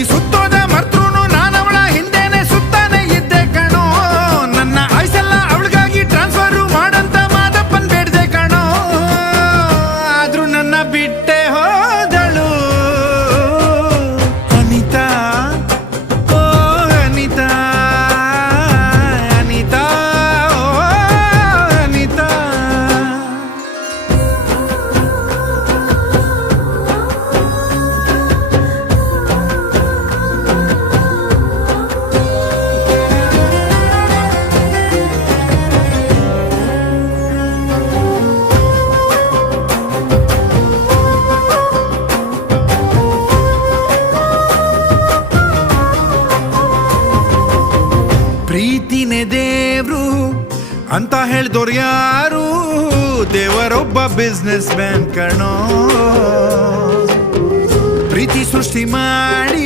ಸುತ್ತೋದ ಮರ್ತೃನು ನಾನವಳ ಹಿಂದೆನೆ ಸುತ್ತಾನೆ ಇದ್ದೆ ಕಣೋ. ನನ್ನ ಆಯ್ಸೆಲ್ಲ ಅವಳಿಗಾಗಿ ಟ್ರಾನ್ಸ್ಫರ್ ಮಾಡಂತ ಮಾದಪ್ಪನ್ ಬೇಡ್ದೆ ಕಣೋ. ಆದ್ರೂ ನನ್ನ ಬಿಟ್ಟೆ ಹೋದಳು ಅನಿತಾ. ಓ ಅನಿತಾ, ಅನಿತಾ, ಓ ಅನಿತಾ. ಪ್ರೀತಿನೇ ದೇವ್ರು ಅಂತ ಹೇಳ್ದೋರು ಯಾರು? ದೇವರೊಬ್ಬ ಬಿಸ್ನೆಸ್ ಮ್ಯಾನ್ ಕಣೋ. ಪ್ರೀತಿ ಸೃಷ್ಟಿ ಮಾಡಿ